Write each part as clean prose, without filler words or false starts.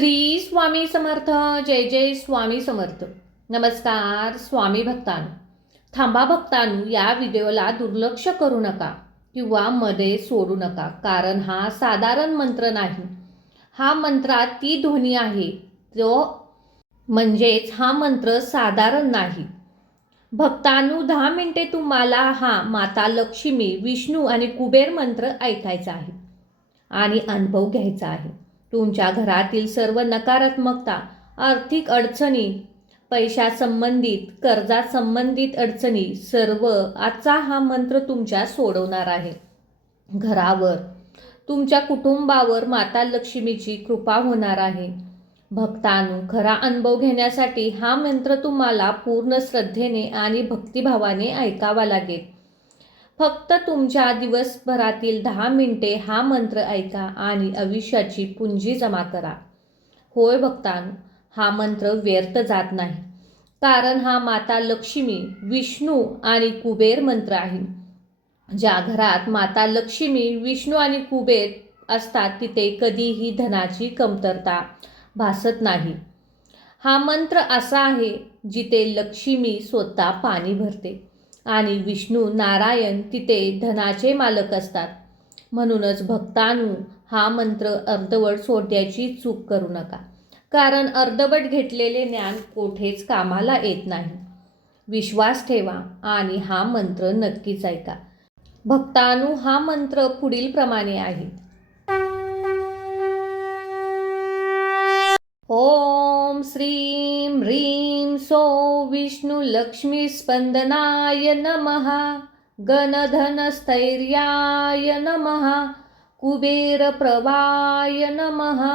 श्री स्वामी समर्थ. जय जय स्वामी समर्थ. नमस्कार स्वामी भक्तांनो. थांबा भक्तांनो, या व्हिडिओला दुर्लक्ष करू नका किंवा मध्ये सोडू नका, कारण हा साधारण मंत्र नाही. हा मंत्रात ती ध्वनी आहे जो म्हणजेच हा मंत्र साधारण नाही. भक्तांनो, 10 मिनिटे तुम्हाला हा माता लक्ष्मी, विष्णू आणि कुबेर मंत्र ऐकायचा आहे आणि अनुभव घ्यायचा आहे. तुमच्या घरातील सर्व नकारात्मकता, आर्थिक अडचणी, पैशासंबंधित, कर्जा संबंधित अडचणी सर्व आजचा हा मंत्र तुमच्या सोडवणार आहे. घरावर, तुमच्या कुटुंबावर माता लक्ष्मीची कृपा होणार आहे. भक्तांनो, खरा अनुभव घेण्यासाठी हा मंत्र तुम्हाला पूर्ण श्रद्धेने आणि भक्तिभावाने ऐकावा लागेल. फक्त तुमच्या दिवसभरातील 10 मिनिटे हा मंत्र ऐका आणि आयुष्याची पुंजी जमा करा. होय भक्तांनो, हा मंत्र व्यर्थ जात नाही, कारण हा माता लक्ष्मी, विष्णू आणि कुबेर मंत्र आहे. ज्या घरात माता लक्ष्मी, विष्णू आणि कुबेर असतात तिथे कधीही धनाची कमतरता भासत नाही. हा मंत्र असा आहे जिथे लक्ष्मी स्वतः पाणी भरते आणि विष्णू नारायण तिथे धनाचे मालक असतात. म्हणूनच भक्तांनो, हा मंत्र अर्धवट सोडण्याची चूक करू नका, कारण अर्धवट घेतलेले ज्ञान कोठेच कामाला येत नाही. विश्वास ठेवा आणि हा मंत्र नक्कीच ऐका. भक्तांनो, हा मंत्र पुढील प्रमाणे आहे. ओम श्रीं ह्रीं सो विष्णु लक्ष्मी स्पंदनाय नमः. गणधनस्थैर्याय नमः. कुबेर प्रभाय नमः.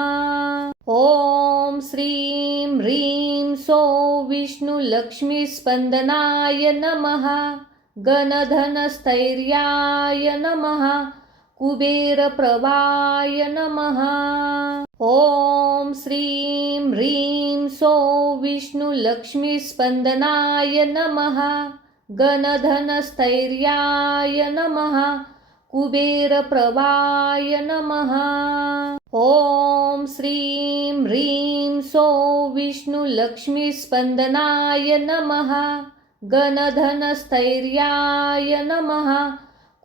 ओम श्रीं ह्रीं सो विष्णु लक्ष्मी स्पंदनाय नमः. गणधनस्थैर्याय नमः. कुबेर प्रभाय नमः. ओम श्रीं ह्रीं सो विष्णु लक्ष्मी स्पंदनाय नमः. गणधनस्थैर्याय नमः. कुबेर प्रभाय नमः. ओम श्रीं ह्रीं सो विष्णु लक्ष्मी स्पंदनाय नमः. गणधनस्थैर्याय नमः.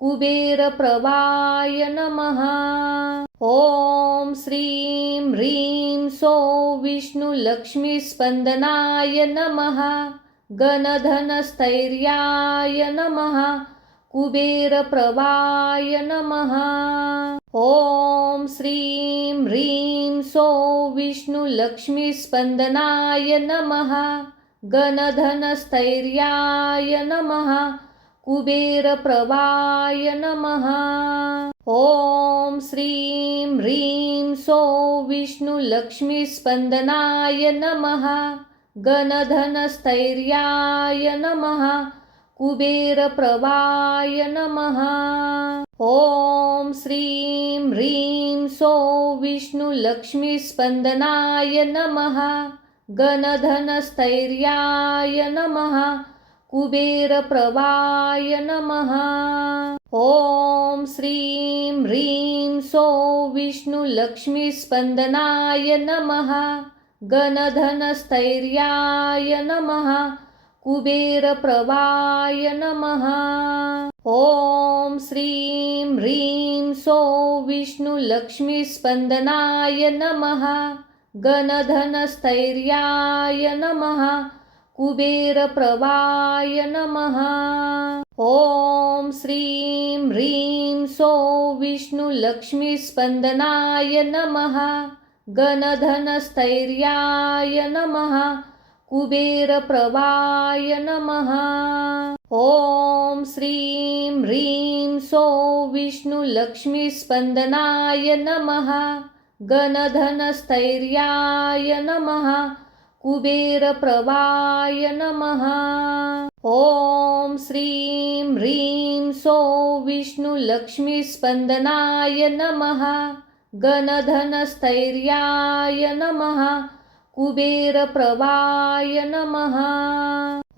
कुबेर प्रभाय नमः. ओम श्रीं ह्रीं सो विष्णु लक्ष्मी स्पंदनाय नमः. गणधनस्थैर्याय नमः. कुबेर प्रभाय नमः. ओम श्रीं ह्रीं सो विष्णु लक्ष्मी स्पंदनाय नमः. गणधनस्थैर्याय नमः. कुबेर प्रभाय नमः. ओम श्रीं ह्रीं सो विष्णु लक्ष्मी स्पंदनाय नमः. गणधनस्थैर्याय नमः. कुबेर प्रभाय नमः. ओम श्रीं ह्रीं सो विष्णु लक्ष्मी स्पंदनाय नमः. गणधनस्थैर्याय नमः. कुबेर प्रभाय नमः. ओम श्रीं ह्रीं सो विष्णु लक्ष्मी स्पंदनाय नमः. गणधनस्थैर्याय नमः. कुबेर प्रभाय नमः. ओम श्रीं ह्रीं सो विष्णु लक्ष्मी स्पंदनाय नमः. गणधनस्थैर्याय नमः. कुबेर प्रभाय नमः. ओम श्रीं ह्रीं सो विष्णु लक्ष्मी स्पंदनाय नमः. गणधनस्थैर्याय नमः. कुबेर प्रभाय नमः. ओम श्रीं ह्रीं सो विष्णु लक्ष्मी स्पंदनाय नमः. गणधनस्थैर्याय नमः. कुबेर प्रभाय नमः. ओम श्रीं ह्रीं सो विष्णु लक्ष्मी स्पंदनाय नमः. गणधनस्थैर्याय नमः. कुबेर प्रभाय नमः.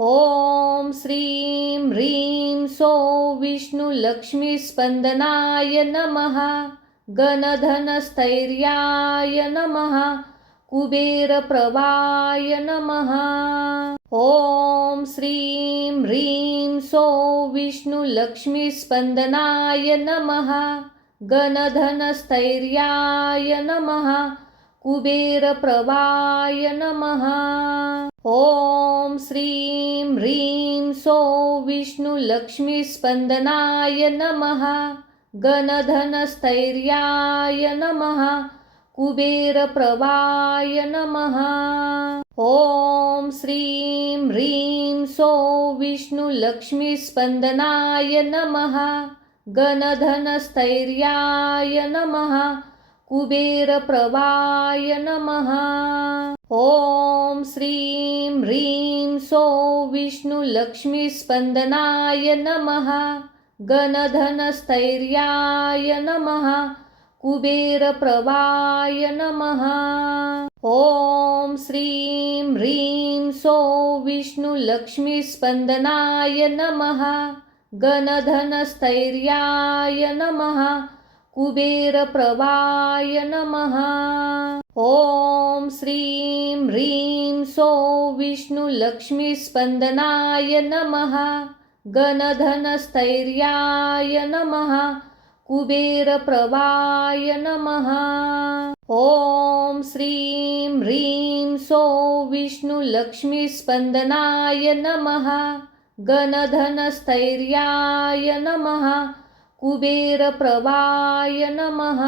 ओम श्रीं ह्रीं सो विष्णु लक्ष्मी स्पंदनाय नमः. गणधनस्थैर्याय नमः. कुबेरप्रभाय नमः। ॐ श्रीं ह्रीं सौ विष्णुलक्ष्मीस्पन्दनाय नमः। गणधनस्थैर्याय नमः। कुबेरप्रभाय नमः। ॐ श्रीं ह्रीं सौ विष्णुलक्ष्मीस्पन्दनाय नमः। गणधनस्थैर्याय नमः। कुबेरप्रभाय नमः। ॐ श्रीं ह्रीं सौ विष्णुलक्ष्मीस्पन्दनाय नमः। गणधनस्थैर्याय नमः। कुबेरप्रभाय नमः। ॐ श्रीं ह्रीं सौ विष्णुलक्ष्मीस्पन्दनाय नमः। गणधनस्थैर्याय नमः। कुबेरप्रभाय नमः। ॐ श्रीं ह्रीं सौ विष्णुलक्ष्मीस्पन्दनाय नमः। गणधनस्थैर्याय नमः। कुबेरप्रभाय नमः। ॐ श्रीं ह्रीं सौ विष्णुलक्ष्मीस्पन्दनाय नमः। गणधनस्थैर्याय नमः। कुबेरप्रभाय नमः। ॐ श्रीं ह्रीं सौ विष्णुलक्ष्मीस्पन्दनाय नमः। गणधनस्थैर्याय नमः। कुबेरप्रभाय नमः।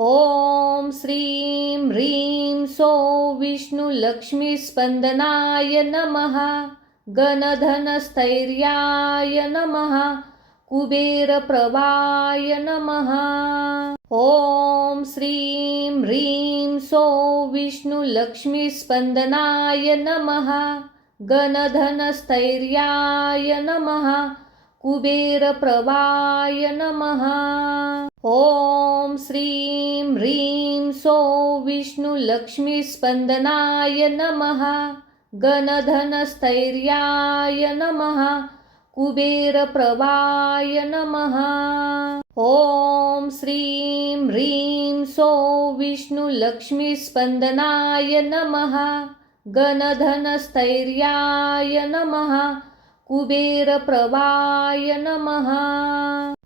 ॐ श्रीं ह्रीं सौ विष्णुलक्ष्मीस्पन्दनाय नमः। गणधनस्थैर्याय नमः। कुबेरप्रभाय नमः। ॐ श्रीं ह्रीं सौ विष्णुलक्ष्मीस्पन्दनाय नमः। गणधनस्थैर्याय नमः। कुबेरप्रभाय नमः। ॐ श्रीं ह्रीं सौ विष्णुलक्ष्मीस्पन्दनाय नमः। गणधनस्थैर्याय नमः। कुबेरप्रभाय नमः। ॐ श्रीं ह्रीं सौ विष्णुलक्ष्मीस्पन्दनाय नमः। गणधनस्थैर्याय नमः। कुबेरप्रभाय नमः।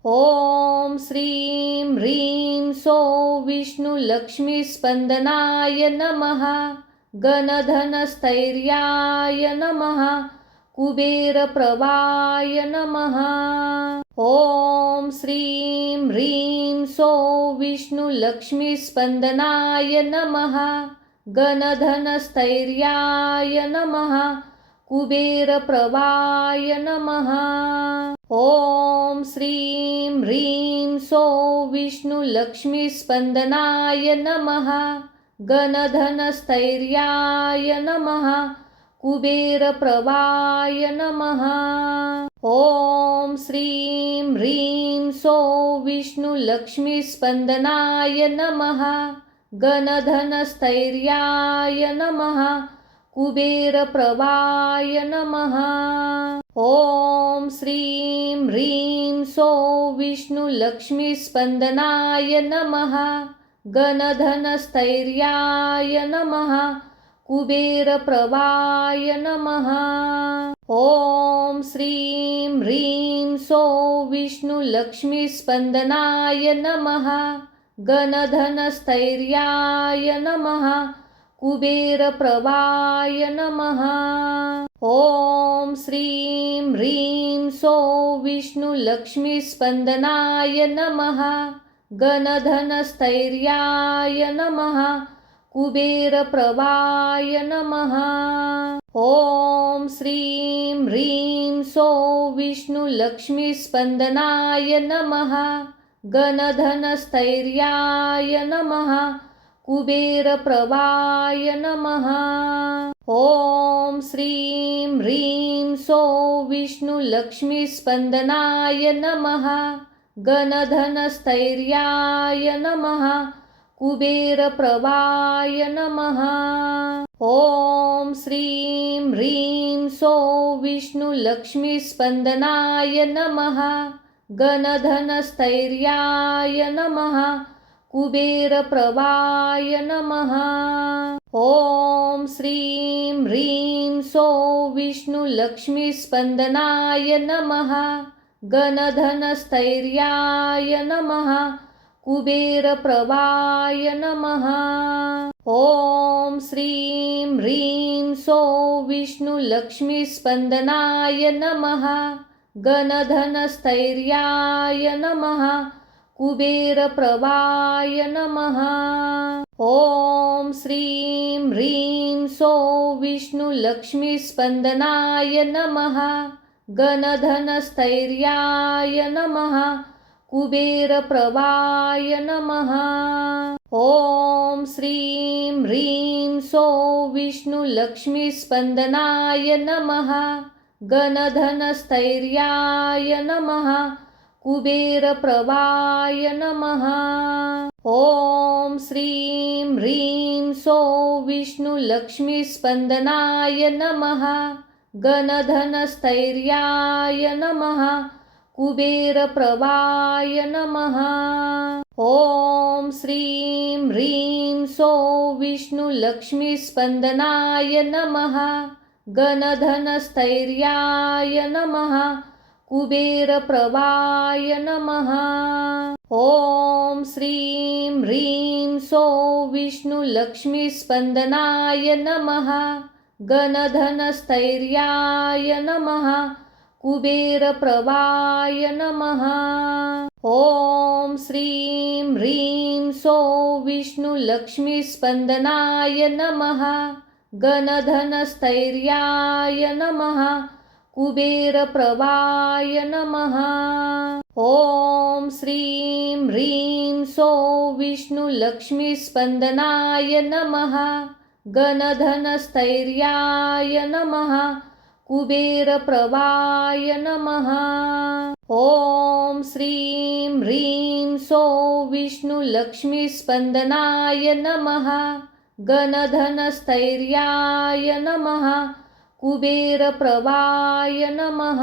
ॐ श्रीं ह्रीं सौ विष्णुलक्ष्मीस्पन्दनाय नमः। गणधनस्थैर्याय नमः। कुबेरप्रभाय नमः। ॐ श्रीं ह्रीं सौ विष्णुलक्ष्मीस्पन्दनाय नमः। गणधनस्थैर्याय नमः। कुबेरप्रभाय नमः। ॐ श्रीं ह्रीं सौ विष्णुलक्ष्मीस्पन्दनाय नमः। गणधनस्थैर्याय नमः। कुबेरप्रभाय नमः। ॐ श्रीं ह्रीं सौ विष्णुलक्ष्मीस्पन्दनाय नमः। गणधनस्थैर्याय नमः। कुबेरप्रभाय नमः। ॐ श्रीं ह्रीं सौ विष्णुलक्ष्मीस्पन्दनाय नमः। गणधनस्थैर्याय नमः। कुबेरप्रभाय नमः। ॐ श्रीं ह्रीं सौ विष्णुलक्ष्मीस्पन्दनाय नमः। गणधनस्थैर्याय नमः। कुबेरप्रभाय नमः। ॐ श्रीं ह्रीं सौ विष्णुलक्ष्मीस्पन्दनाय नमः। गणधनस्थैर्याय नमः। कुबेरप्रभाय नमः। ॐ श्रीं ह्रीं सौ विष्णुलक्ष्मीस्पन्दनाय नमः। गणधनस्थैर्याय नमः। कुबेरप्रभाय नमः। ॐ श्रीं ह्रीं सौ विष्णुलक्ष्मीस्पन्दनाय नमः। गणधनस्थैर्याय नमः। कुबेरप्रभाय नमः। ॐ श्रीं ह्रीं सौ विष्णुलक्ष्मीस्पन्दनाय नमः। गणधनस्थैर्याय नमः। कुबेरप्रभाय नमः। ॐ श्रीं ह्रीं सो विष्णुलक्ष्मीस्पन्दनाय नमः। गणधनस्थैर्याय नमः। कुबेरप्रभाय नमः। ॐ श्रीं ह्रीं सो विष्णुलक्ष्मीस्पन्दनाय नमः। गणधनस्थैर्याय नमः। कुबेरप्रभाय नमः। ॐ श्रीं ह्रीं सो विष्णुलक्ष्मीस्पन्दनाय नमः। गणधनस्थैर्याय नमः। कुबेरप्रभाय नमः। ॐ श्रीं ह्रीं सो विष्णुलक्ष्मीस्पन्दनाय नमः। गणधनस्थैर्याय नमः। कुबेरप्रभाय नमः। ॐ श्रीं ह्रीं सो विष्णुलक्ष्मीस्पन्दनाय नमः। गणधनस्थैर्याय नमः। कुबेरप्रभाय नमः। ॐ श्रीं ह्रीं सो विष्णुलक्ष्मीस्पन्दनाय नमः। गणधनस्थैर्याय नमः। कुबेरप्रभाय नमः। ॐ श्रीं ह्रीं सो विष्णुलक्ष्मीस्पन्दनाय नमः। गणधनस्थैर्याय नमः। कुबेरप्रभाय नमः। ॐ श्रीं ह्रीं सो विष्णुलक्ष्मीस्पन्दनाय नमः। गणधनस्थैर्याय नमः। कुबेरप्रभाय नमः। ॐ श्रीं ह्रीं सो विष्णुलक्ष्मीस्पन्दनाय नमः। गणधनस्थैर्याय नमः। कुबेरप्रभाय नमः। ॐ श्रीं ह्रीं सो विष्णुलक्ष्मीस्पन्दनाय नमः। गणधनस्थैर्याय नमः। कुबेरप्रभाय नमः।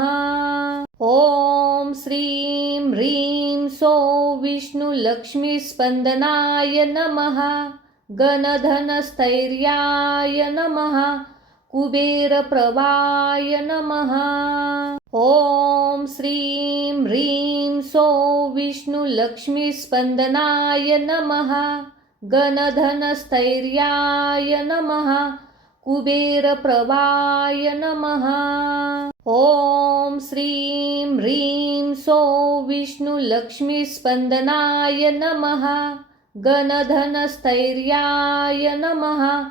ॐ श्रीं ह्रीं सो विष्णुलक्ष्मीस्पन्दनाय नमः। गणधनस्थैर्याय नमः। कुबेरप्रभाय नमः। ॐ श्रीं ह्रीं सो विष्णुलक्ष्मीस्पन्दनाय नमः। गणधनस्थैर्याय नमः। कुबेरप्रभाय नमः। ॐ श्रीं ह्रीं सो विष्णुलक्ष्मीस्पन्दनाय नमः। गणधनस्थैर्याय नमः।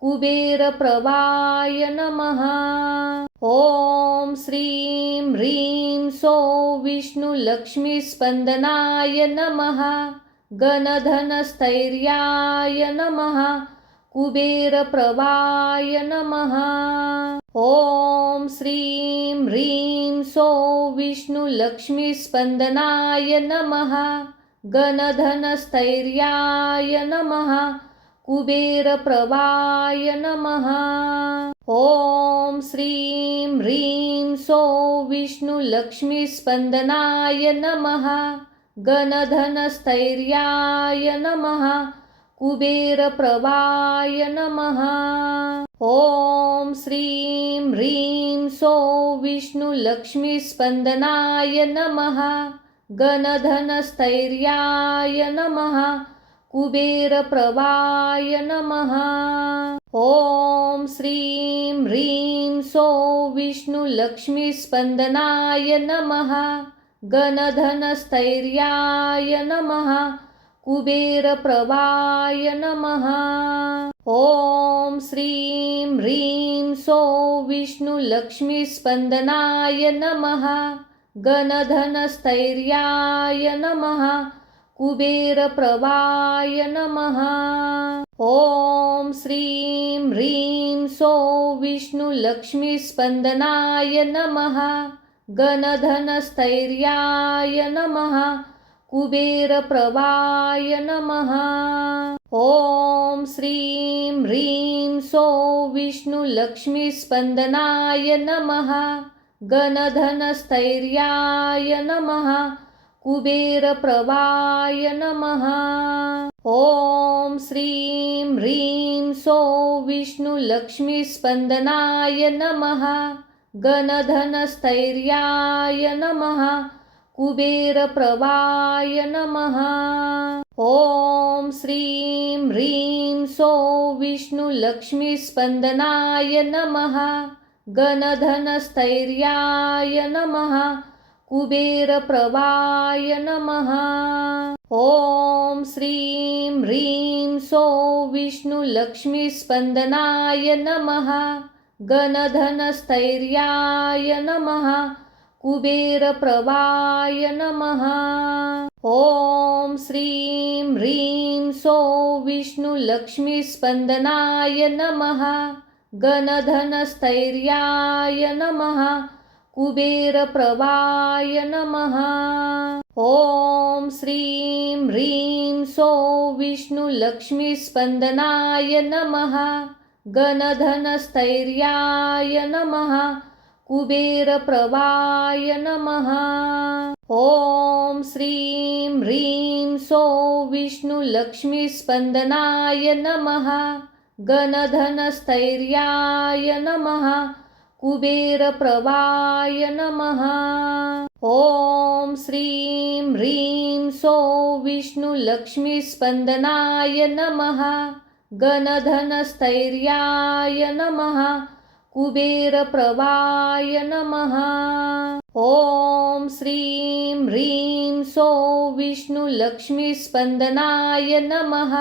कुबेरप्रभाय नमः। ॐ श्रीं ह्रीं सो विष्णुलक्ष्मीस्पन्दनाय नमः। गणधनस्थैर्याय नमः। कुबेरप्रभाय नमः। ॐ श्रीं ह्रीं सो विष्णुलक्ष्मीस्पन्दनाय नमः। गणधनस्थैर्याय नमः। कुबेरप्रभाय नमः। ॐ श्रीं ह्रीं सो विष्णुलक्ष्मीस्पन्दनाय नमः। गणधनस्थैर्याय नमः। कुबेरप्रभाय नमः। ॐ श्रीं ह्रीं सो विष्णुलक्ष्मीस्पन्दनाय नमः। गणधनस्थैर्याय नमः। कुबेरप्रभाय नमः। ॐ श्रीं ह्रीं सो विष्णुलक्ष्मीस्पन्दनाय नमः। गणधनस्थैर्याय नमः। कुबेरप्रभाय नमः। ॐ श्रीं ह्रीं सो विष्णुलक्ष्मीस्पन्दनाय नमः। गणधनस्थैर्याय नमः। कुबेरप्रभाय नमः। ॐ श्रीं ह्रीं सो विष्णुलक्ष्मीस्पन्दनाय नमः। गणधनस्थैर्याय नमः। कुबेरप्रभाय नमः। ॐ श्रीं ह्रीं सो विष्णुलक्ष्मीस्पन्दनाय नमः। गणधनस्थैर्याय नमः। कुबेरप्रभाय नमः। ॐ श्रीं ह्रीं सो विष्णुलक्ष्मीस्पन्दनाय नमः। गणधनस्थैर्याय नमः। कुबेरप्रभाय नमः। ॐ श्रीं ह्रीं सो विष्णुलक्ष्मीस्पन्दनाय नमः। गणधनस्थैर्याय नमः। कुबेरप्रभाय नमः। ॐ श्रीं ह्रीं सो विष्णुलक्ष्मीस्पन्दनाय नमः। गणधनस्थैर्याय नमः। कुबेरप्रभाय नमः। ॐ श्रीं ह्रीं सो विष्णुलक्ष्मीस्पन्दनाय नमः। गणधनस्थैर्याय नमः। कुबेरप्रभाय नमः। ॐ श्रीं ह्रीं सो विष्णुलक्ष्मीस्पन्दनाय नमः। गणधनस्थैर्याय नमः। कुबेरप्रभाय नमः। ॐ श्रीं ह्रीं सो विष्णुलक्ष्मीस्पन्दनाय नमः। गणधनस्थैर्याय नमः। कुबेरप्रभाय नमः। ॐ श्रीं ह्रीं सो विष्णुलक्ष्मीस्पन्दनाय नमः। गणधनस्थैर्याय नमः। कुबेरप्रभाय नमः। ॐ श्रीं ह्रीं सो विष्णुलक्ष्मीस्पन्दनाय नमः।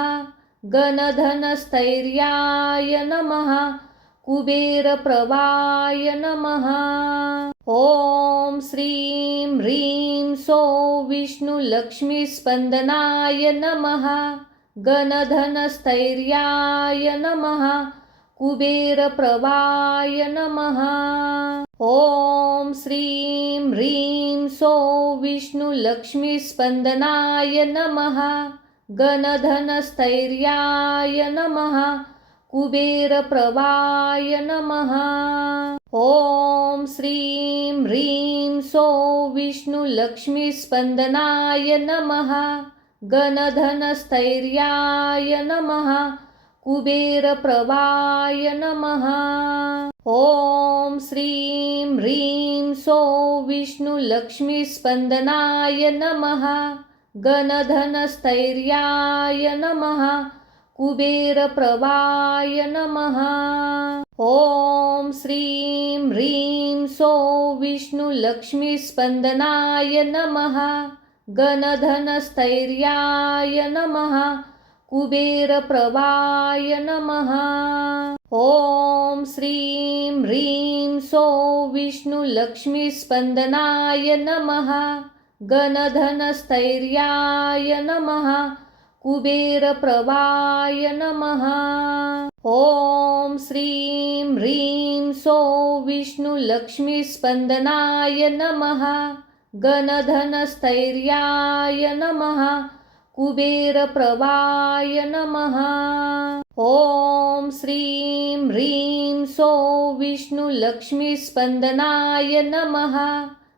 गणधनस्थैर्याय नमः। कुबेरप्रभाय नमः। ॐ श्रीं ह्रीं सो विष्णुलक्ष्मीस्पन्दनाय नमः। गणधनस्थैर्याय नमः। कुबेरप्रभाय नमः। ॐ श्रीं ह्रीं सो विष्णुलक्ष्मीस्पन्दनाय नमः। गणधनस्थैर्याय नमः। कुबेरप्रभाय नमः। ॐ श्रीं ह्रीं सो विष्णुलक्ष्मीस्पन्दनाय नमः। गणधनस्थैर्याय नमः। कुबेरप्रभाय नमः। ॐ श्रीं ह्रीं सो विष्णुलक्ष्मीस्पन्दनाय नमः। गणधनस्थैर्याय नमः। कुबेरप्रभाय नमः। ॐ श्रीं ह्रीं सो विष्णुलक्ष्मीस्पन्दनाय नमः। गणधनस्थैर्याय नमः। कुबेरप्रभाय नमः। ॐ श्रीं ह्रीं सो विष्णुलक्ष्मीस्पन्दनाय नमः। गणधनस्थैर्याय नमः। कुबेरप्रभाय नमः। ॐ श्रीं ह्रीं सो विष्णुलक्ष्मीस्पन्दनाय नमः। गणधनस्थैर्याय नमः। कुबेरप्रभाय नमः। ॐ श्रीं ह्रीं सो विष्णुलक्ष्मीस्पन्दनाय नमः।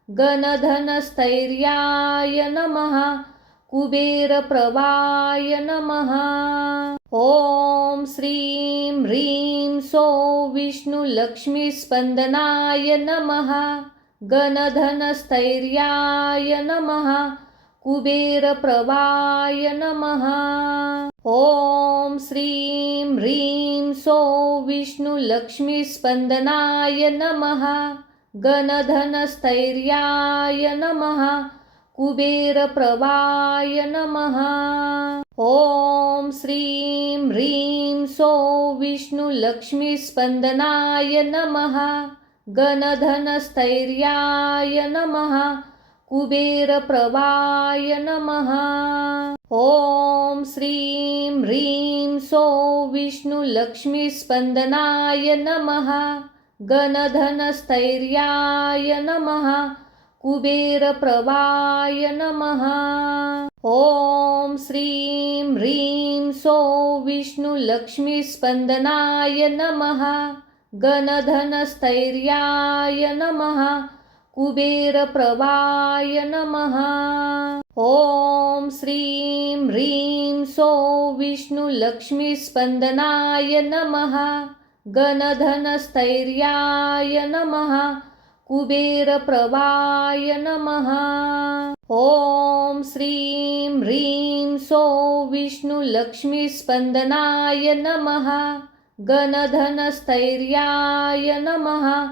गणधनस्थैर्याय नमः। कुबेरप्रभाय नमः। ॐ श्रीं ह्रीं सो विष्णुलक्ष्मीस्पन्दनाय नमः। गणधनस्थैर्याय नमः। कुबेरप्रभाय नमः। ॐ श्रीं ह्रीं सो विष्णुलक्ष्मीस्पन्दनाय नमः। गणधनस्थैर्याय नमः। कुबेरप्रभाय नमः। ॐ श्रीं ह्रीं सो विष्णुलक्ष्मीस्पन्दनाय नमः। गणधनस्थैर्याय नमः। कुबेरप्रभाय नमः। ॐ श्रीं ह्रीं सो विष्णुलक्ष्मीस्पन्दनाय नमः। गणधनस्थैर्याय नमः। कुबेरप्रभाय नमः। ॐ श्रीं ह्रीं सो विष्णुलक्ष्मीस्पन्दनाय नमः। गणधनस्थैर्याय नमः। कुबेरप्रभाय नमः। ॐ श्रीं ह्रीं सो विष्णुलक्ष्मीस्पन्दनाय नमः। गणधनस्थैर्याय नमः। कुबेरप्रभाय नमः। ॐ श्रीं ह्रीं सो विष्णुलक्ष्मीस्पन्दनाय नमः। गणधनस्थैर्याय नमः।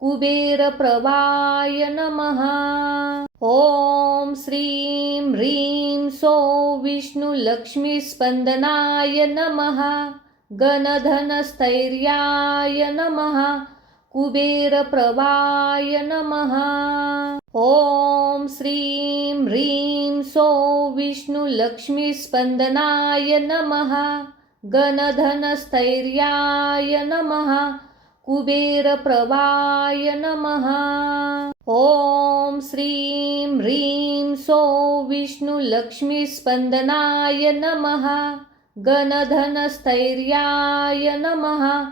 कुबेरप्रभाय नमः। ॐ श्रीं ह्रीं सो विष्णुलक्ष्मीस्पन्दनाय नमः। गणधनस्थैर्याय नमः। कुबेरप्रभाय नमः। ॐ श्रीं ह्रीं सो विष्णुलक्ष्मीस्पन्दनाय नमः। गणधनस्थैर्याय नमः। कुबेरप्रभाय नमः। ॐ श्रीं ह्रीं सो विष्णुलक्ष्मीस्पन्दनाय नमः। गणधनस्थैर्याय नमः।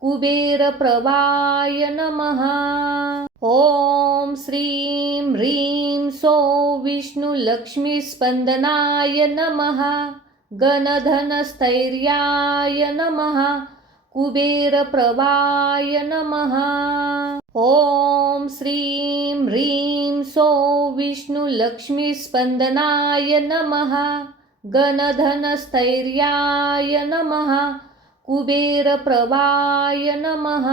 कुबेरप्रभाय नमः। ॐ श्रीं ह्रीं सो विष्णुलक्ष्मीस्पन्दनाय नमः। गणधनस्थैर्याय नमः। कुबेरप्रभाय नमः। ॐ श्रीं ह्रीं सो विष्णुलक्ष्मीस्पन्दनाय नमः। गणधनस्थैर्याय नमः। कुबेरप्रभाय नमः।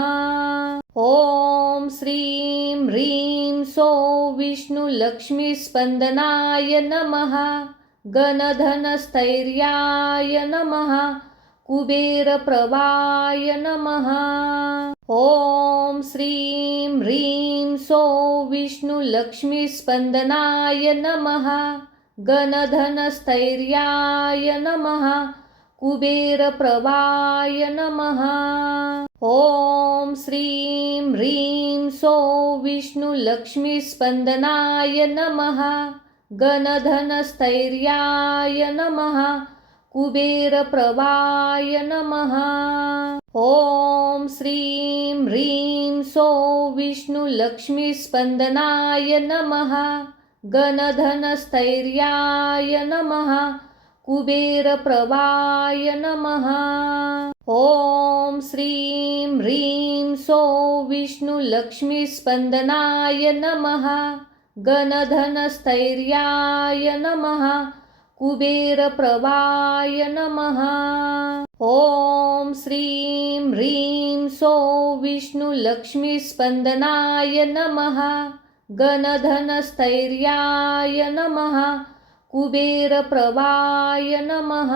ॐ श्रीं ह्रीं सो विष्णुलक्ष्मीस्पन्दनाय नमः। गणधनस्थैर्याय नमः। कुबेरप्रभाय नमः। ॐ श्रीं ह्रीं सो विष्णुलक्ष्मीस्पन्दनाय नमः। गणधनस्थैर्याय नमः। कुबेरप्रभाय नमः। ॐ श्रीं ह्रीं सो विष्णुलक्ष्मीस्पन्दनाय नमः। गणधनस्थैर्याय नमः। कुबेरप्रभाय नमः। ॐ श्रीं ह्रीं सो विष्णुलक्ष्मीस्पन्दनाय नमः। गणधनस्थैर्याय नमः। कुबेरप्रभाय नमः। ॐ श्रीं ह्रीं सो विष्णुलक्ष्मीस्पन्दनाय नमः। गणधनस्थैर्याय नमः। कुबेरप्रभाय नमः। ॐ श्रीं ह्रीं सो विष्णुलक्ष्मीस्पन्दनाय नमः। गणधनस्थैर्याय नमः। कुबेरप्रभाय नमः।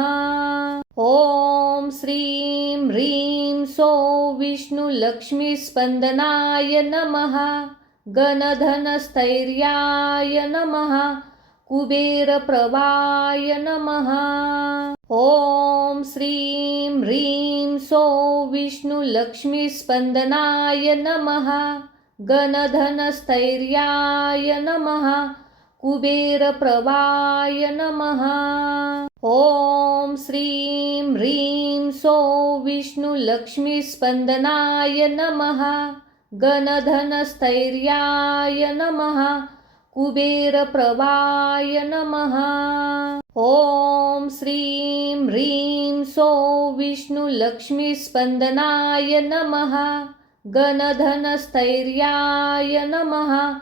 ॐ श्रीं ह्रीं सो विष्णुलक्ष्मीस्पन्दनाय नमः। गणधनस्थैर्याय नमः। कुबेरप्रभाय नमः। ॐ श्रीं ह्रीं सो विष्णुलक्ष्मीस्पन्दनाय नमः। गणधनस्थैर्याय नमः। कुबेरप्रभाय नमः। ॐ श्रीं ह्रीं सो विष्णुलक्ष्मीस्पन्दनाय नमः। गणधनस्थैर्याय नमः। कुबेरप्रभाय नमः। ॐ श्रीं ह्रीं सो विष्णुलक्ष्मीस्पन्दनाय नमः। गणधनस्थैर्याय नमः।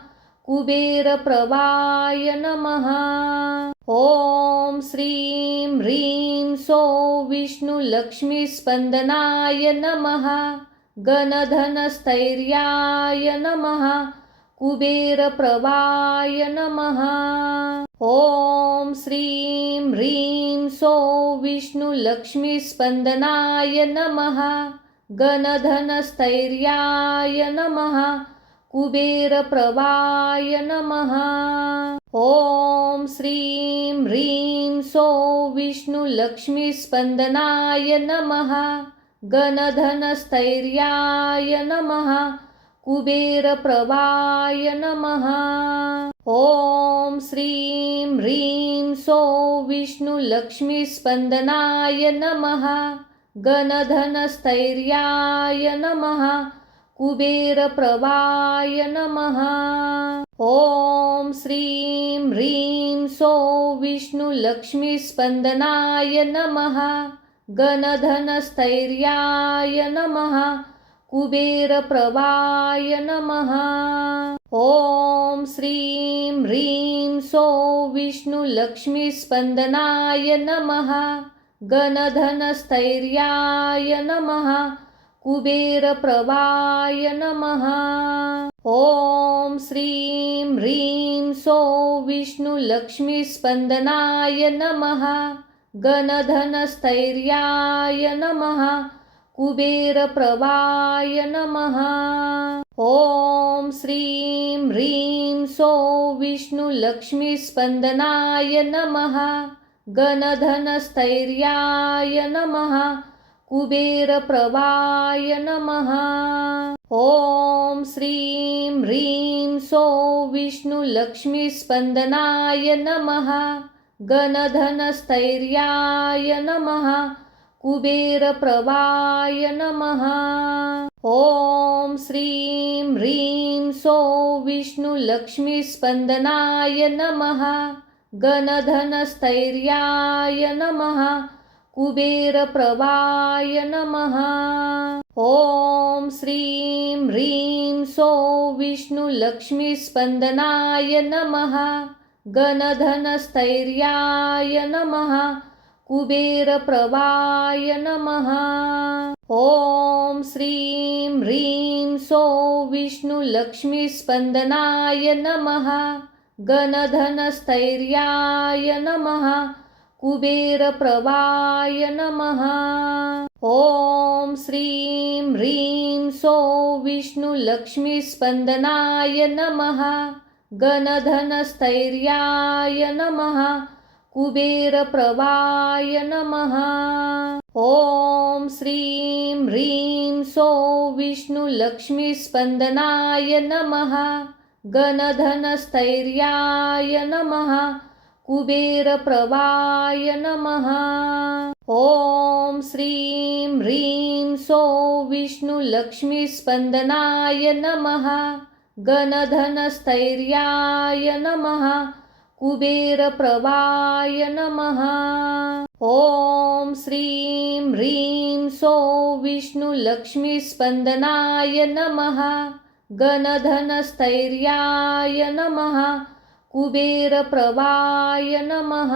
कुबेरप्रभाय नमः। ॐ श्रीं ह्रीं सो विष्णुलक्ष्मीस्पन्दनाय नमः। गणधनस्थैर्याय नमः। कुबेरप्रभाय नमः। ॐ श्रीं ह्रीं सो विष्णुलक्ष्मीस्पन्दनाय नमः। गणधनस्थैर्याय नमः। कुबेरप्रभाय नमः। ॐ श्रीं ह्रीं सो विष्णुलक्ष्मीस्पन्दनाय नमः। गणधनस्थैर्याय नमः। कुबेरप्रभाय नमः। ॐ श्रीं ह्रीं सो विष्णुलक्ष्मीस्पन्दनाय नमः। गणधनस्थैर्याय नमः। कुबेरप्रभाय नमः। ॐ श्रीं ह्रीं सो विष्णुलक्ष्मीस्पन्दनाय नमः। गणधनस्थैर्याय नमः। कुबेरप्रभाय नमः। ॐ श्रीं ह्रीं सो विष्णुलक्ष्मीस्पन्दनाय नमः। गणधनस्थैर्याय नमः। कुबेरप्रभाय नमः। ॐ श्रीं ह्रीं सो विष्णुलक्ष्मीस्पन्दनाय नमः। गणधनस्थैर्याय नमः। कुबेरप्रभाय नमः। ॐ श्रीं ह्रीं सो विष्णुलक्ष्मीस्पन्दनाय नमः। गणधनस्थैर्याय नमः। कुबेरप्रभाय नमः। ॐ श्रीं ह्रीं सो विष्णुलक्ष्मीस्पन्दनाय नमः। गणधनस्थैर्याय नमः। कुबेरप्रभाय नमः। ॐ श्रीं ह्रीं सो विष्णुलक्ष्मीस्पन्दनाय नमः। गणधनस्थैर्याय नमः। कुबेरप्रभाय नमः। ॐ श्रीं ह्रीं सो विष्णुलक्ष्मीस्पन्दनाय नमः। गणधनस्थैर्याय नमः। कुबेरप्रभाय नमः। ॐ श्रीं ह्रीं सो विष्णुलक्ष्मीस्पन्दनाय नमः। गणधनस्थैर्याय नमः। कुबेरप्रभाय नमः। ॐ श्रीं ह्रीं सो विष्णुलक्ष्मीस्पन्दनाय नमः। गणधनस्थैर्याय नमः। कुबेरप्रभाय नमः। ॐ श्रीं ह्रीं सो विष्णुलक्ष्मीस्पन्दनाय नमः। गणधनस्थैर्याय नमः। कुबेरप्रभाय नमः। ॐ श्रीं ह्रीं सो विष्णुलक्ष्मीस्पन्दनाय नमः। गणधनस्थैर्याय नमः। कुबेरप्रभाय नमः। ॐ श्रीं ह्रीं सो विष्णुलक्ष्मीस्पन्दनाय नमः। गणधनस्थैर्याय नमः। कुबेरप्रभाय नमः।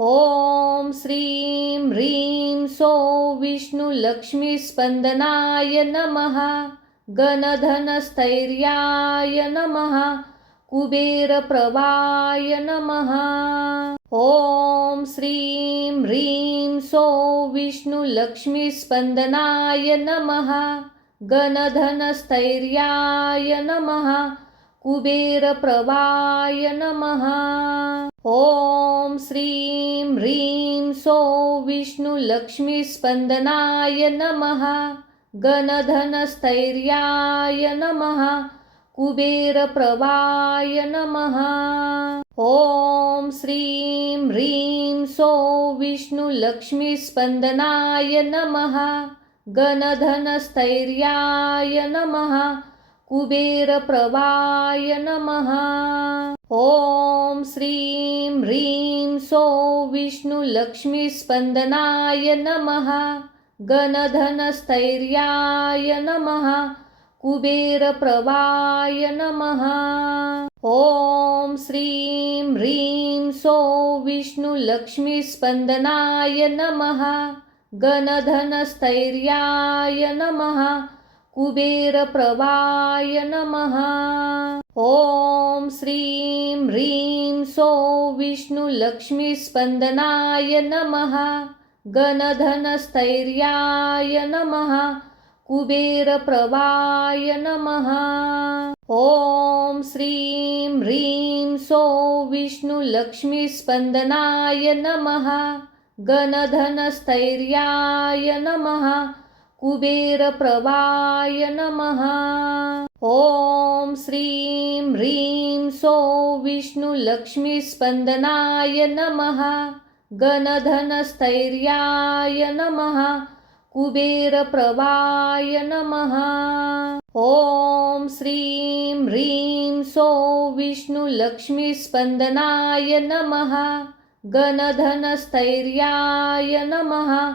ॐ श्रीं ह्रीं सो विष्णुलक्ष्मीस्पन्दनाय नमः। गणधनस्थैर्याय नमः। कुबेरप्रभाय नमः। ॐ श्रीं ह्रीं सो विष्णुलक्ष्मीस्पन्दनाय नमः। गणधनस्थैर्याय नमः। कुबेरप्रभाय नमः। ॐ श्रीं ह्रीं सो विष्णुलक्ष्मीस्पन्दनाय नमः। गणधनस्थैर्याय नमः। कुबेरप्रभाय नमः। ॐ श्रीं ह्रीं सो विष्णुलक्ष्मीस्पन्दनाय नमः। गणधनस्थैर्याय नमः। कुबेरप्रभाय नमः। ॐ श्रीं ह्रीं सो विष्णुलक्ष्मीस्पन्दनाय नमः। गणधनस्थैर्याय नमः। कुबेरप्रभाय नमः। ॐ श्रीं ह्रीं सो विष्णुलक्ष्मीस्पन्दनाय नमः। गणधनस्थैर्याय नमः। कुबेरप्रभाय नमः। ॐ श्रीं ह्रीं सो विष्णुलक्ष्मीस्पन्दनाय नमः। गणधनस्थैर्याय नमः। कुबेरप्रभाय नमः। ॐ श्रीं ह्रीं सो विष्णुलक्ष्मीस्पन्दनाय नमः। गणधनस्थैर्याय नमः। कुबेरप्रभाय नमः। ॐ श्रीं ह्रीं सो विष्णुलक्ष्मीस्पन्दनाय नमः। गणधनस्थैर्याय नमः। कुबेरप्रभाय नमः। ॐ श्रीं ह्रीं सो विष्णुलक्ष्मीस्पन्दनाय नमः। गणधनस्थैर्याय नमः।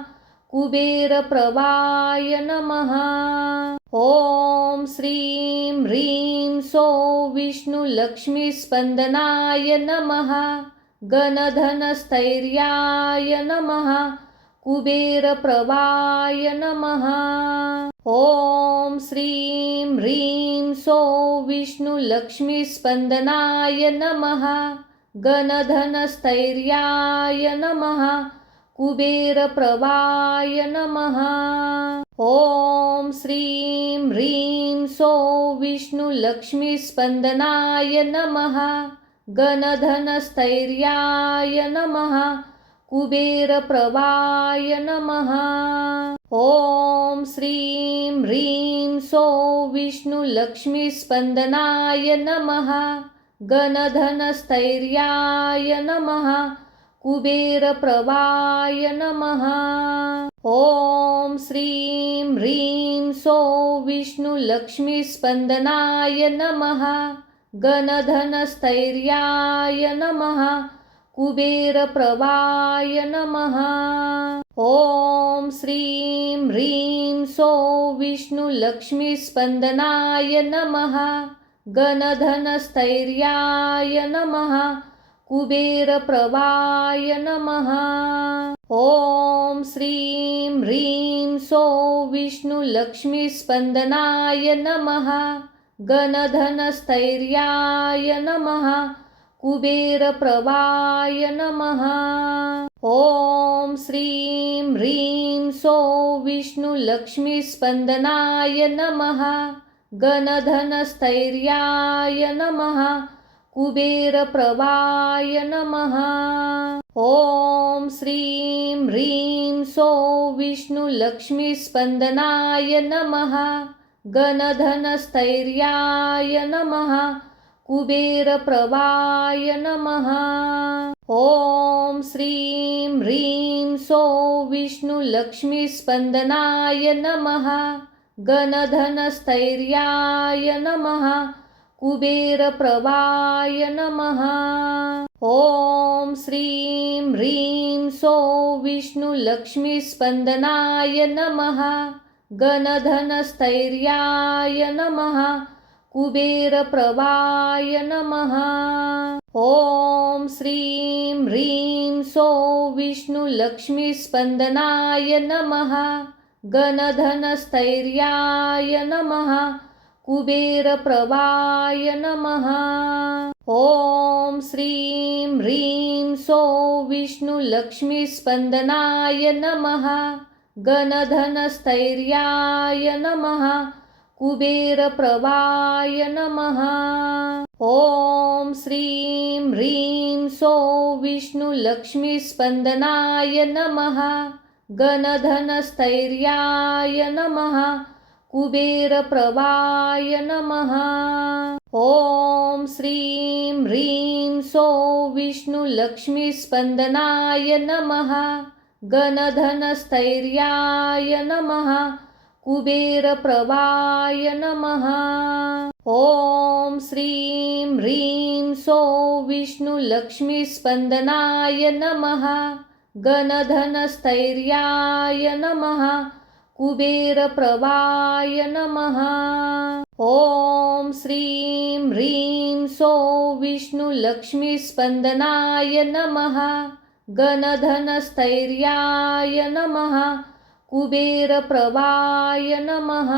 कुबेरप्रभाय नमः। ॐ श्रीं ह्रीं सो विष्णुलक्ष्मीस्पन्दनाय नमः। गणधनस्थैर्याय नमः। कुबेरप्रभाय नमः। ॐ श्रीं ह्रीं सो विष्णुलक्ष्मीस्पन्दनाय नमः। गणधनस्थैर्याय नमः। कुबेरप्रभाय नमः। ॐ श्रीं ह्रीं सो विष्णुलक्ष्मीस्पन्दनाय नमः। गणधनस्थैर्याय नमः। कुबेरप्रभाय नमः। ॐ श्रीं ह्रीं सो विष्णुलक्ष्मीस्पन्दनाय नमः। गणधनस्थैर्याय नमः। कुबेरप्रभाय नमः। ॐ श्रीं ह्रीं सो विष्णुलक्ष्मीस्पन्दनाय नमः। गणधनस्थैर्याय नमः। कुबेरप्रभाय नमः। ॐ श्रीं ह्रीं सो विष्णुलक्ष्मीस्पन्दनाय नमः। गणधनस्थैर्याय नमः। कुबेरप्रभाय नमः। ॐ श्रीं ह्रीं सो विष्णुलक्ष्मीस्पन्दनाय नमः। गणधनस्थैर्याय नमः। कुबेरप्रभाय नमः। ॐ श्रीं ह्रीं सो विष्णुलक्ष्मीस्पन्दनाय नमः। गणधनस्थैर्याय नमः। कुबेरप्रभाय नमः। ॐ श्रीं ह्रीं सो विष्णुलक्ष्मीस्पन्दनाय नमः। गणधनस्थैर्याय नमः। कुबेरप्रभाय नमः। ॐ श्रीं ह्रीं सो विष्णुलक्ष्मीस्पन्दनाय नमः। गणधनस्थैर्याय नमः। कुबेरप्रभाय नमः। ॐ श्रीं ह्रीं सो विष्णुलक्ष्मीस्पन्दनाय नमः। गणधनस्थैर्याय नमः। कुबेरप्रभाय नमः। ॐ श्रीं ह्रीं सो विष्णुलक्ष्मीस्पन्दनाय नमः। गणधनस्थैर्याय नमः। कुबेरप्रभाय नमः। ॐ श्रीं ह्रीं सो विष्णुलक्ष्मीस्पन्दनाय नमः। गणधनस्थैर्याय नमः। कुबेरप्रभाय नमः। ॐ श्रीं ह्रीं सो विष्णुलक्ष्मीस्पन्दनाय नमः। गणधनस्थैर्याय नमः। कुबेरप्रभाय नमः। ॐ श्रीं ह्रीं सो विष्णुलक्ष्मीस्पन्दनाय नमः। गणधनस्थैर्याय नमः। कुबेरप्रभाय नमः। ॐ श्रीं ह्रीं सो विष्णुलक्ष्मीस्पन्दनाय नमः। गणधनस्थैर्याय नमः। कुबेरप्रभाय नमः। ॐ श्रीं ह्रीं सो विष्णुलक्ष्मीस्पन्दनाय नमः। गणधनस्थैर्याय नमः। कुबेरप्रभाय नमः।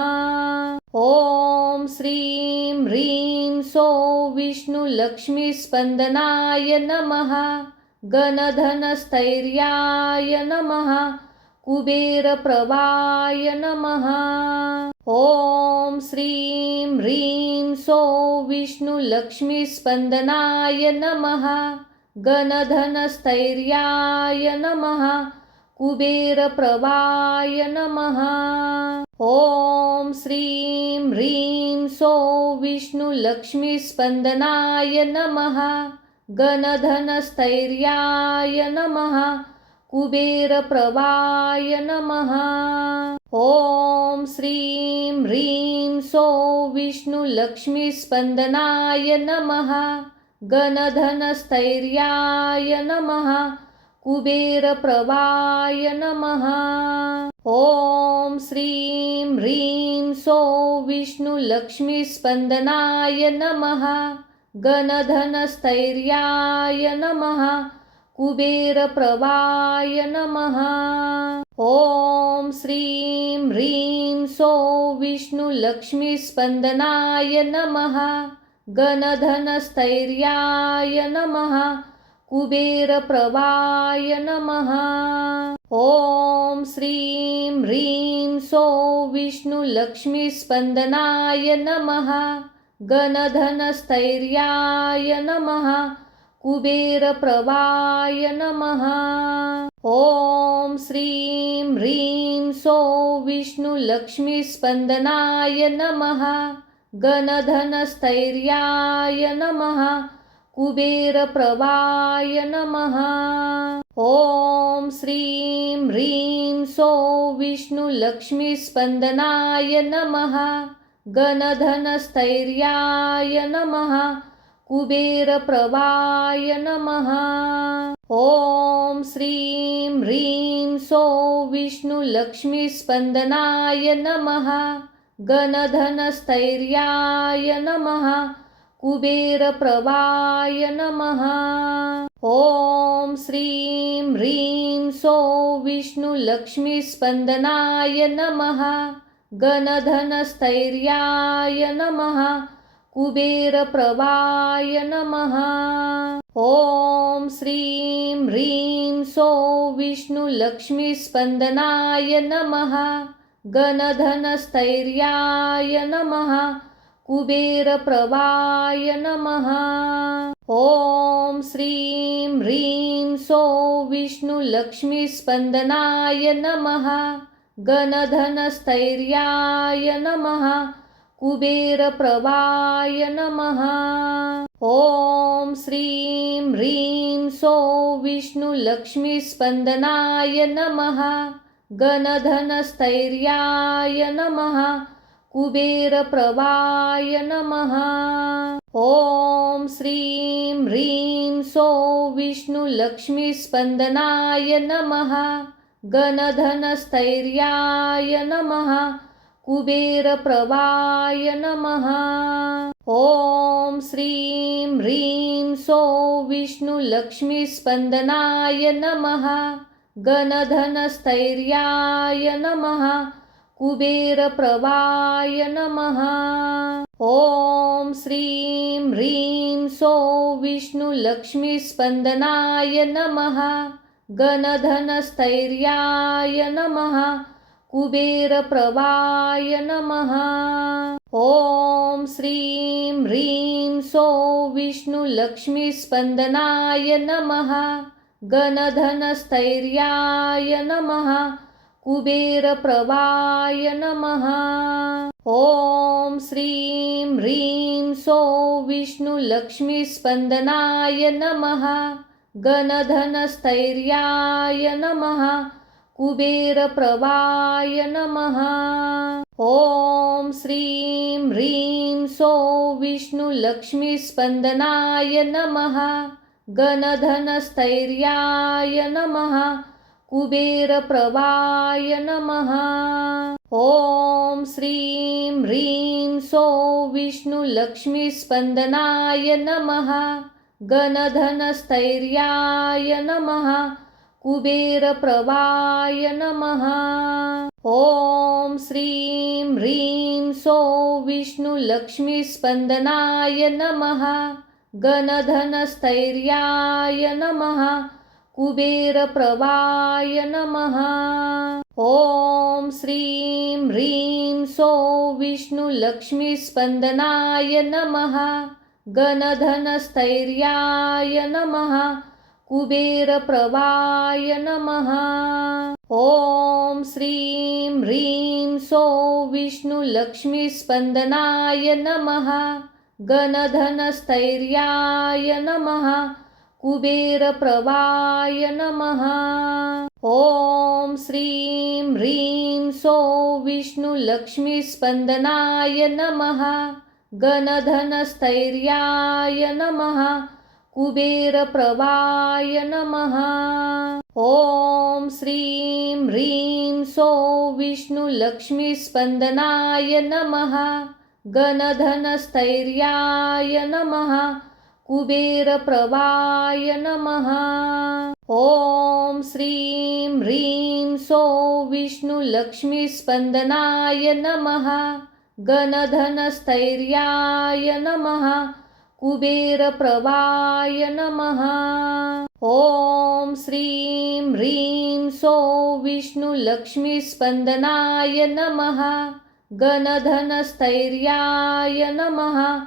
ॐ श्रीं ह्रीं सो विष्णुलक्ष्मीस्पन्दनाय नमः। गणधनस्थैर्याय नमः। कुबेरप्रभाय नमः। ॐ श्रीं ह्रीं सो विष्णुलक्ष्मीस्पन्दनाय नमः। गणधनस्थैर्याय नमः। कुबेरप्रभाय नमः। ॐ श्रीं ह्रीं सो विष्णुलक्ष्मीस्पन्दनाय नमः। गणधनस्थैर्याय नमः। कुबेरप्रभाय नमः। ॐ श्रीं ह्रीं सो विष्णुलक्ष्मीस्पन्दनाय नमः। गणधनस्थैर्याय नमः। कुबेरप्रभाय नमः। ॐ श्रीं ह्रीं सो विष्णुलक्ष्मीस्पन्दनाय नमः। गणधनस्थैर्याय नमः। कुबेरप्रभाय नमः। ॐ श्रीं ह्रीं सो विष्णुलक्ष्मीस्पन्दनाय नमः। गणधनस्थैर्याय नमः। कुबेरप्रभाय नमः। ॐ श्रीं ह्रीं सो विष्णुलक्ष्मीस्पन्दनाय नमः। गणधनस्थैर्याय नमः। कुबेरप्रभाय नमः। ॐ श्रीं ह्रीं सो विष्णुलक्ष्मीस्पन्दनाय नमः। गणधनस्थैर्याय नमः। कुबेरप्रभाय नमः। ॐ श्रीं ह्रीं सो विष्णुलक्ष्मीस्पन्दनाय नमः। गणधनस्थैर्याय नमः। कुबेरप्रभाय नमः। ॐ श्रीं ह्रीं सो विष्णुलक्ष्मीस्पन्दनाय नमः। गणधनस्थैर्याय नमः। कुबेरप्रभाय नमः। ॐ श्रीं ह्रीं सो विष्णुलक्ष्मीस्पन्दनाय नमः। गणधनस्थैर्याय नमः। कुबेरप्रभाय नमः। ॐ श्रीं ह्रीं सो विष्णुलक्ष्मीस्पन्दनाय नमः। गणधनस्थैर्याय नमः। कुबेरप्रभाय नमः। ॐ श्रीं ह्रीं सो विष्णुलक्ष्मीस्पन्दनाय नमः। गणधनस्थैर्याय नमः। कुबेरप्रभाय नमः। ॐ श्रीं ह्रीं सो विष्णुलक्ष्मीस्पन्दनाय नमः। गणधनस्थैर्याय नमः। कुबेरप्रभाय नमः। ॐ श्रीं ह्रीं सो विष्णुलक्ष्मीस्पन्दनाय नमः। गणधनस्थैर्याय नमः। कुबेरप्रभाय नमः। ॐ श्रीं ह्रीं सो विष्णुलक्ष्मीस्पन्दनाय नमः। गणधनस्थैर्याय नमः। कुबेरप्रभाय नमः। ॐ श्रीं ह्रीं सो विष्णुलक्ष्मीस्पन्दनाय नमः। गणधनस्थैर्याय नमः। कुबेरप्रभाय नमः। ॐ श्रीं ह्रीं सो विष्णुलक्ष्मीस्पन्दनाय नमः। गणधनस्थैर्याय नमः। कुबेरप्रभाय नमः। ॐ श्रीं ह्रीं सो विष्णुलक्ष्मीस्पन्दनाय नमः। गणधनस्थैर्याय नमः। कुबेरप्रभाय नमः। ॐ श्रीं ह्रीं सो विष्णुलक्ष्मीस्पन्दनाय नमः। गणधनस्थैर्याय नमः। कुबेरप्रभाय नमः। ॐ श्रीं ह्रीं सो विष्णुलक्ष्मीस्पन्दनाय नमः। गणधनस्थैर्याय नमः। कुबेरप्रभाय नमः। ॐ श्रीं ह्रीं सो विष्णुलक्ष्मीस्पन्दनाय नमः। गणधनस्थैर्याय नमः। कुबेरप्रभाय नमः। ॐ श्रीं ह्रीं सो विष्णुलक्ष्मीस्पन्दनाय नमः। गणधनस्थैर्याय नमः। कुबेरप्रभाय नमः। ॐ श्रीं ह्रीं सो विष्णुलक्ष्मीस्पन्दनाय नमः। गणधनस्थैर्याय नमः। कुबेरप्रभाय नमः। ॐ श्रीं ह्रीं सो विष्णुलक्ष्मीस्पन्दनाय नमः। गणधनस्थैर्याय नमः। कुबेरप्रभाय नमः। ॐ श्रीं ह्रीं सो विष्णुलक्ष्मीस्पन्दनाय नमः। गणधनस्थैर्याय नमः। कुबेरप्रभाय नमः। ॐ श्रीं ह्रीं सो विष्णुलक्ष्मीस्पन्दनाय नमः। गणधनस्थैर्याय नमः। कुबेरप्रभाय नमः। ॐ श्रीं ह्रीं सो विष्णुलक्ष्मीस्पन्दनाय नमः। गणधनस्थैर्याय नमः।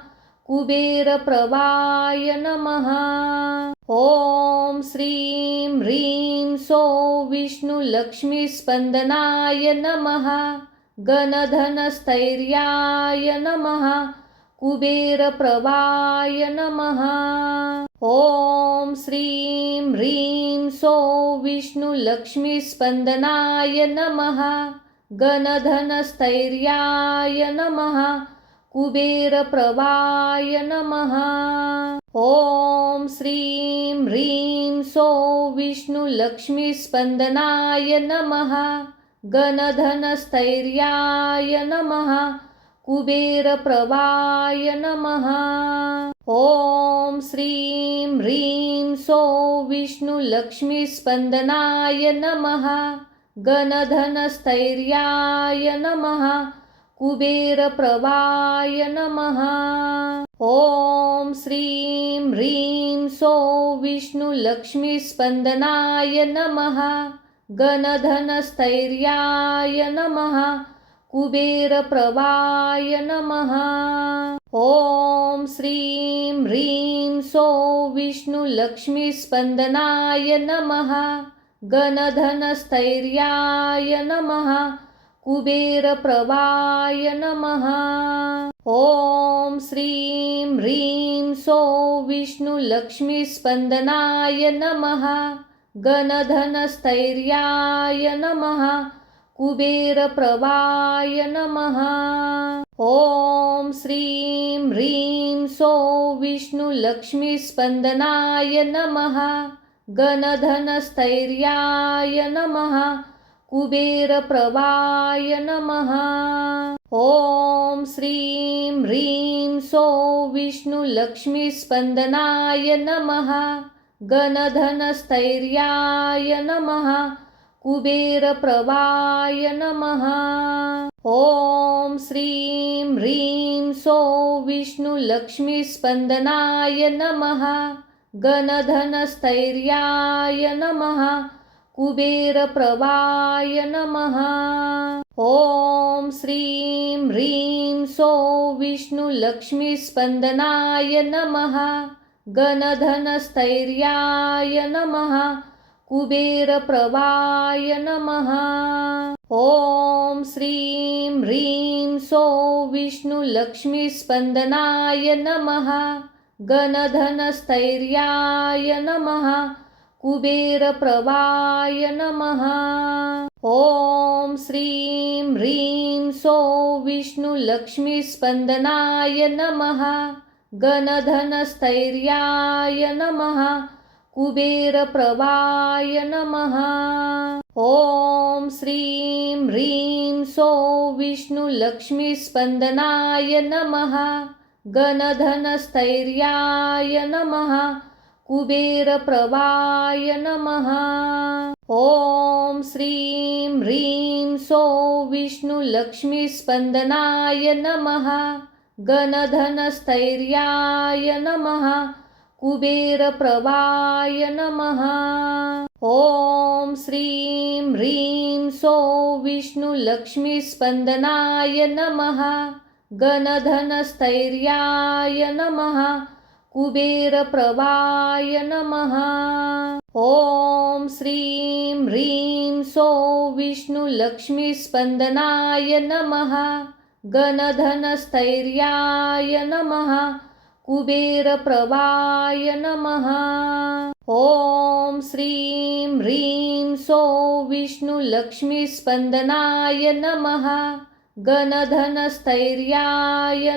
कुबेरप्रभाय नमः। ॐ श्रीं ह्रीं सो विष्णुलक्ष्मीस्पन्दनाय नमः। गणधनस्थैर्याय नमः। कुबेरप्रभाय नमः। ॐ श्रीं ह्रीं सो विष्णुलक्ष्मीस्पन्दनाय नमः। गणधनस्थैर्याय नमः। कुबेरप्रभाय नमः। ॐ श्रीं ह्रीं सो विष्णुलक्ष्मीस्पन्दनाय नमः। गणधनस्थैर्याय नमः। कुबेरप्रभाय नमः। ॐ श्रीं ह्रीं सो विष्णुलक्ष्मीस्पन्दनाय नमः। गणधनस्थैर्याय नमः। कुबेरप्रभाय नमः। ॐ श्रीं ह्रीं सो विष्णुलक्ष्मीस्पन्दनाय नमः। गणधनस्थैर्याय नमः। कुबेरप्रभाय नमः। ॐ श्रीं ह्रीं सो विष्णुलक्ष्मीस्पन्दनाय नमः। गणधनस्थैर्याय नमः। कुबेरप्रभाय नमः। ॐ श्रीं ह्रीं सो विष्णुलक्ष्मीस्पन्दनाय नमः। गणधनस्थैर्याय नमः। कुबेरप्रभाय नमः। ॐ श्रीं ह्रीं सो विष्णुलक्ष्मीस्पन्दनाय नमः। गणधनस्थैर्याय नमः। कुबेरप्रभाय नमः। ॐ श्रीं ह्रीं सो विष्णुलक्ष्मीस्पन्दनाय नमः। गणधनस्थैर्याय नमः। कुबेरप्रभाय नमः। ॐ श्रीं ह्रीं सो विष्णुलक्ष्मीस्पन्दनाय नमः। गणधनस्थैर्याय नमः। कुबेरप्रभाय नमः। ॐ श्रीं ह्रीं सो विष्णुलक्ष्मीस्पन्दनाय नमः। गणधनस्थैर्याय नमः। कुबेरप्रभाय नमः। ॐ श्रीं ह्रीं सो विष्णुलक्ष्मीस्पन्दनाय नमः। गणधनस्थैर्याय नमः। कुबेरप्रभाय नमः। ॐ श्रीं ह्रीं सो विष्णुलक्ष्मीस्पन्दनाय नमः। गणधनस्थैर्याय नमः। कुबेरप्रभाय नमः। ॐ श्रीं ह्रीं सो विष्णुलक्ष्मीस्पन्दनाय नमः। गणधनस्थैर्याय नमः। कुबेरप्रभाय नमः। ॐ श्रीं ह्रीं सो विष्णुलक्ष्मीस्पन्दनाय नमः। गणधनस्थैर्याय नमः। कुबेरप्रभाय नमः। ॐ श्रीं ह्रीं सो विष्णुलक्ष्मीस्पन्दनाय नमः। गणधनस्थैर्याय नमः। कुबेरप्रभाय नमः। ॐ श्रीं ह्रीं सो विष्णुलक्ष्मीस्पन्दनाय नमः। गणधनस्थैर्याय नमः। कुबेरप्रभाय नमः। ॐ श्रीं ह्रीं सो विष्णुलक्ष्मीस्पन्दनाय नमः गणधनस्थैर्याय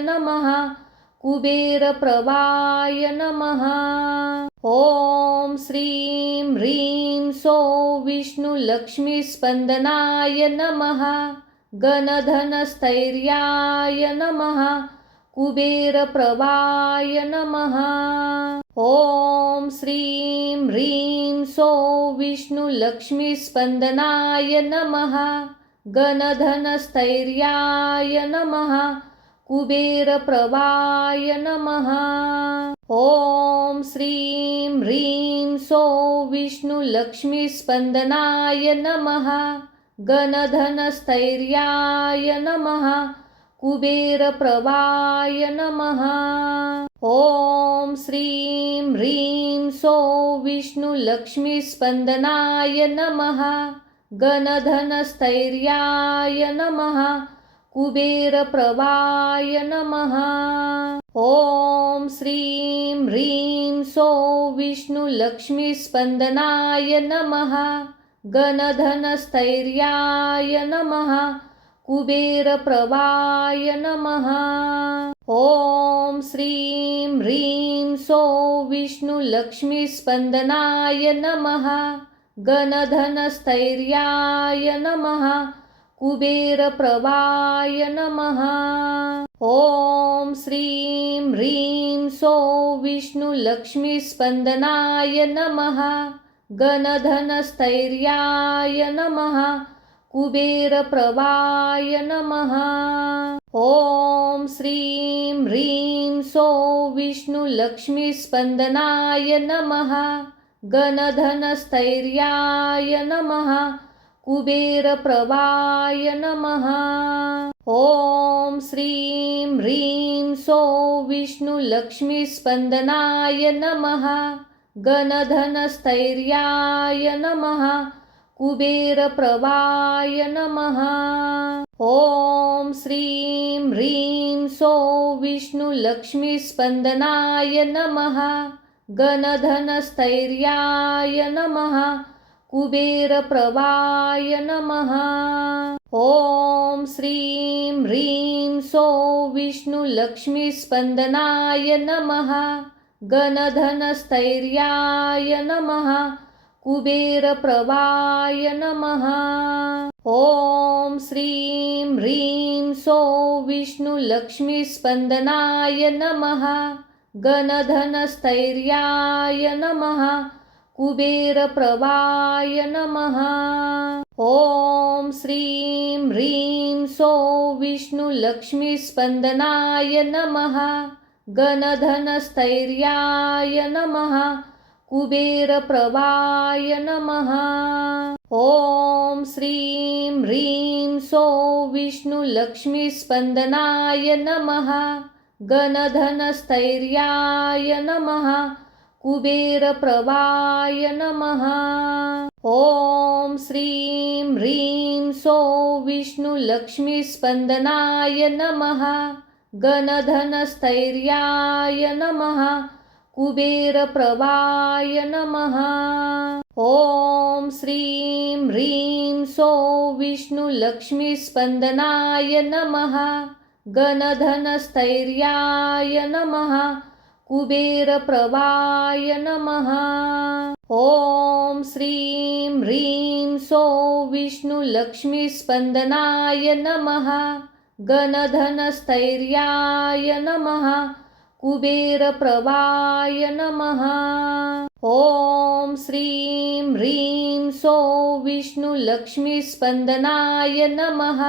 नमः कुबेरप्रभाय नमः ॐ श्रीं ह्रीं सो विष्णुलक्ष्मीस्पन्दनाय नमः गणधनस्थैर्याय नमः कुबेरप्रभाय नमः ॐ श्रीं ह्रीं सो विष्णुलक्ष्मीस्पन्दनाय नमः गणधनस्थैर्याय नमः कुबेरप्रभाय नमः ॐ श्रीं ह्रीं सो विष्णुलक्ष्मीस्पन्दनाय नमः गणधनस्थैर्याय नमः कुबेरप्रभाय नमः ॐ श्रीं ह्रीं सो विष्णुलक्ष्मीस्पन्दनाय नमः गणधनस्थैर्याय नमः कुबेरप्रभाय नमः ॐ श्रीं ह्रीं सो विष्णुलक्ष्मीस्पन्दनाय नमः गणधनस्थैर्याय नमः कुबेरप्रभाय नमः ॐ श्रीं ह्रीं सो विष्णुलक्ष्मीस्पन्दनाय नमः गणधनस्थैर्याय नमः कुबेरप्रभाय नमः ॐ श्रीं ह्रीं सो विष्णुलक्ष्मीस्पन्दनाय नमः गणधनस्थैर्याय नमः कुबेरप्रभाय नमः ॐ श्रीं ह्रीं सो विष्णुलक्ष्मीस्पन्दनाय नमः गणधनस्थैर्याय नमः कुबेरप्रभाय नमः ॐ श्रीं ह्रीं सो विष्णुलक्ष्मीस्पन्दनाय नमः गणधनस्थैर्याय नमः कुबेरप्रभाय नमः ॐ श्रीं ह्रीं सो विष्णुलक्ष्मीस्पन्दनाय नमः गणधनस्थैर्याय नमः कुबेरप्रभाय नमः ॐ श्रीं ह्रीं सो विष्णुलक्ष्मीस्पन्दनाय नमः गणधनस्थैर्याय नमः कुबेरप्रभाय नमः ॐ श्रीं ह्रीं सो विष्णुलक्ष्मीस्पन्दनाय नमः गणधनस्थैर्याय नमः कुबेरप्रभाय नमः ॐ श्रीं ह्रीं सो विष्णुलक्ष्मीस्पन्दनाय नमः गणधनस्थैर्याय नमः कुबेरप्रभाय नमः ॐ श्रीं ह्रीं सो विष्णुलक्ष्मीस्पन्दनाय नमः गणधनस्थैर्याय नमः कुबेरप्रभाय नमः ॐ श्रीं ह्रीं सो विष्णुलक्ष्मीस्पन्दनाय नमः गणधनस्थैर्याय नमः कुबेरप्रभाय नमः ॐ श्रीं ह्रीं सो विष्णुलक्ष्मीस्पन्दनाय नमः गणधनस्थैर्याय नमः कुबेरप्रभाय नमः ॐ श्रीं ह्रीं सो विष्णुलक्ष्मीस्पन्दनाय नमः गणधनस्थैर्याय नमः कुबेरप्रभाय नमः ॐ श्रीं ह्रीं सो विष्णुलक्ष्मीस्पन्दनाय नमः